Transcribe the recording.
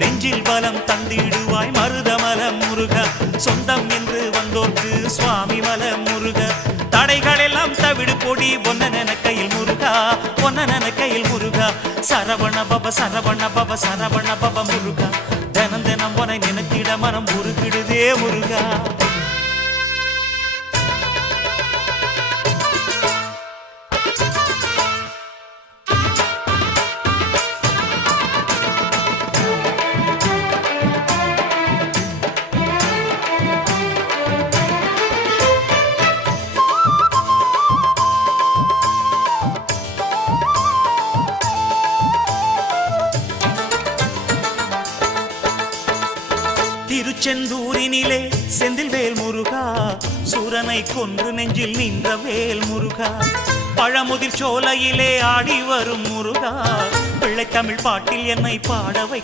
நெஞ்சில் பலம் தந்திடுவாய் மருதமலம் முருகா சொந்தம் என்று வந்தோர்க்கு சுவாமி மலம் முருகா தடைகள் எல்லாம் தவிடு பொடி ஒன்ன கையில் முருகா ஒன்ன கையில் முருகா சரவண பப சரவண பப சரவண பப முருகா தினம் தினம் உனை நினைத்திட மனம் உருகிடுதே முருகா திருச்செந்தூரினிலே செந்தில் வேல் முருகா சூரனை கொன்று நெஞ்சில் நின்ற வேல் முருகா பழமுதிர் சோலையிலே ஆடி வரும் முருகா பிள்ளை தமிழ் பாட்டில் என்னை பாட வைக்கும்